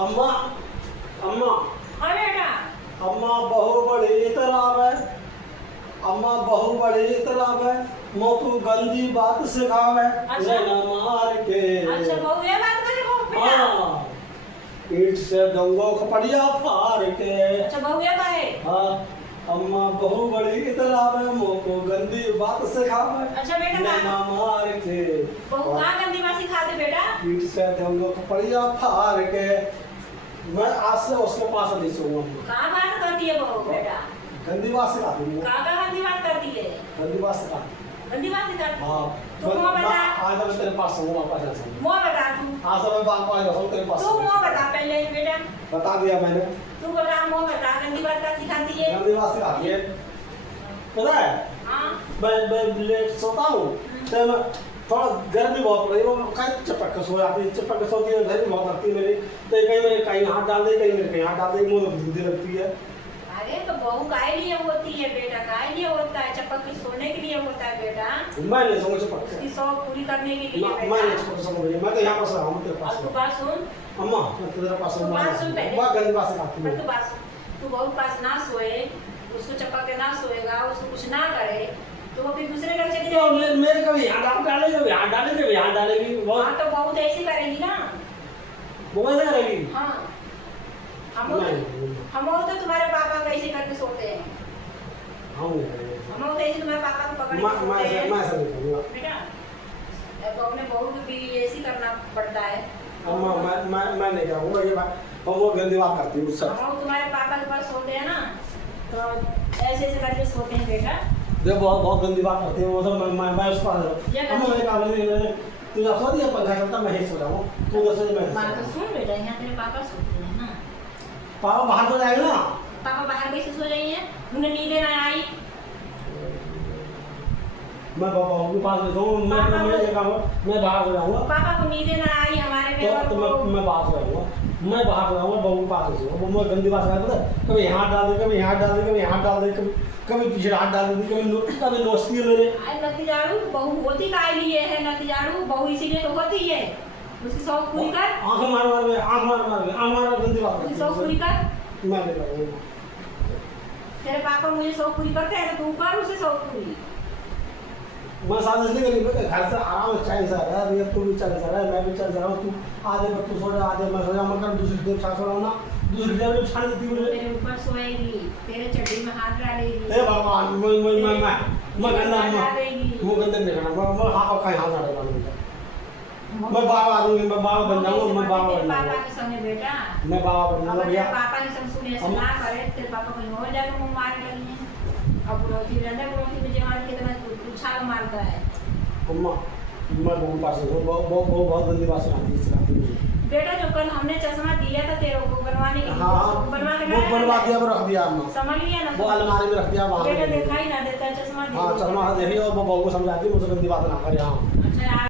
अम्मा अम्मा हाँ बेटा। अम्मा बहु बड़ी तरह है। अम्मा बहु बड़ी तरह है। मोकू गंदी बात सिखावे। अच्छा। लेना मार के। अच्छा बहू ये बात करे हो बेटा। हाँ ईट से दूंगो खपड़िया फाड़ के। अच्छा बहू ये कहे। हाँ अम्मा बहु बड़ी तरह है। मोको गंदी बात सिखावे। अच्छा बेटा लेना मार के। बहू कहाँ गंदी बात सिखाते बेटा। ईट से दूंगो खपड़िया फाड़ के। मैं आज से उसके पास नहीं सोऊंगा। कहाँ बात करती है बहू बेटा। गंदी बात सिखाती हूँ। कहाँ गंदी बात करती है। गंदी बात सिखाती गंदी बात सिखाती। हाँ तू मुँह बता। आज मैं तेरे पास सोऊंगा पास जा सकूँ। मुँह बता तू। आज मैं बात पास जा सकूँ तेरे पास। तू मुँह बता पहले ही बेटा। बता दिया मैंने। तू बता मुँह बता गंदी बात क्या सिखाती है। गंदी बात सिखाती है। पता है हाँ। मैं लेट सोता हूँ तो मैं थोड़ा गर्मी बहुत पड़ रही है। वो कहीं चपक के सो जाती है। चपक के सोती है गर्मी बहुत लगती है मेरी। तो कहीं मेरे कहीं हाथ डाल दे कहीं मेरे कहीं हाथ डाल दे मुँह में धुंधी लगती है। अरे तो बहू काय लिए होती है बेटा। काय लिए होता है चपक के सोने के लिए होता है बेटा। मैं नहीं सोऊंगा चपक के। उसकी शौक पूरी करने के लिए मैं बेटा। नहीं चपक के सोऊंगा। मैं तो यहाँ पर सो रहा हूँ तेरे पास। अब तू बात सुन। अम्मा मैं तेरे पास तू बात सुन पहले। वह गंदी बात सिखाती पर है। तू बात सुन। तू बहू पास ना सोए उसको चपक के ना सोएगा उसको कुछ ना करे तो वो फिर दूसरे घर चली तो जाएगी। मेरे कभी यहाँ डाले जब यहाँ डाले जब यहाँ डालेगी वो हाँ तो बहू तो ऐसी करेगी ना। कैसे करेगी। हाँ हम तो तुम्हारे पापा कैसे करके सोते हैं। हम तो ऐसे तुम्हारे पापा को पकड़ के सोते हैं बेटा। तो अपने बहू को भी ऐसी करना पड़ता है। मैं नहीं करूँगा ये बात। वो गंदी बात करती है उससे। हम तुम्हारे पापा के पास सोते हैं ना तो ऐसे ऐसे करके सोते हैं बेटा। जो बहुत बहुत गंदी बात करती है वो सब मैं उस पर अम्मा मैंने कहा मैंने तू जब सो दिया पंखा चलता मैं ही सो जाऊँ तू जैसे मैं बात तो सुन बेटा यहाँ तेरे पापा सोते हैं ना। पापा बाहर तो जाएगा ना। पापा बाहर कैसे सो रही हैं। उन्हें नींद ना आई। मैं पापा के पास नहीं सोऊँ मैं बाहर हो जाऊँगा। पापा को नींद ना आई हमारे पेपर तो को। मैं बाहर हो जाऊँगा। मैं बाहर हो जाऊँगा बहू के पास नहीं सोऊँगा। मैं गंदी बात करता है कभी यहाँ डाल दे कभी यहाँ डाल दे कभी यहाँ डाल दे कभी पीछे हाथ डाल दी कभी नोचती है मेरे। नतीजाड़ू बहू होती काय लिए है। नतीजाड़ू बहू इसीलिए तो होती है। उसकी शौक पूरी कर। आँख मार गंदी बात उसकी शौक पूरी कर। मैं नहीं करूँगा। तेरे पापा मुझे शौक पूरी करते हैं तो तू कर उसे शौक पूरी। मैं साथ इसलिए करी मैं घर से आराम से चैन से आ रहा है। तू भी चैन से रहा है मैं भी चैन से रहा हूँ। तू आधे पर तू सो जा आधे मैं सो जा मैं दूसरी देर साथ सो रहा हूँ ना दूसरी देर में छान देती मुझे। तेरे ऊपर सोएगी तेरे चड्डी में हाथ डालेगी। हे भगवान मैं गंदा मुँह गंदे नहीं करना मैं हाथ और कहीं हाथ डालेगा मैं बाबा आदमी मैं बाबा बन जाऊँगा। मैं बाबा बन पापा जाऊँगा। के संग बेटा। मैं बाबा बन जाऊँगा तेरे भैया। पापा के संग सुने से ना करे तेरे पापा कहीं और जाकर मुँह मारने लगी है। अब बुढ़ौती में जवान कितना उछाल मारता है। अम्मा मैं बहू पास हूँ बहुत गंदी बात सिखाती है। बेटा जो कल हमने चश्मा दिया था तेरे को बनवाने के लिए हाँ बनवा के वो बनवा दिया वो रख दिया अम्मा। समझ लिया ना वो अलमारी में रख दिया वहाँ। बेटा दिखाई ना देता चश्मा। हाँ चश्मा देखिए और वो बहू को समझाती मुझे गंदी बात ना करे। हाँ अच्छा।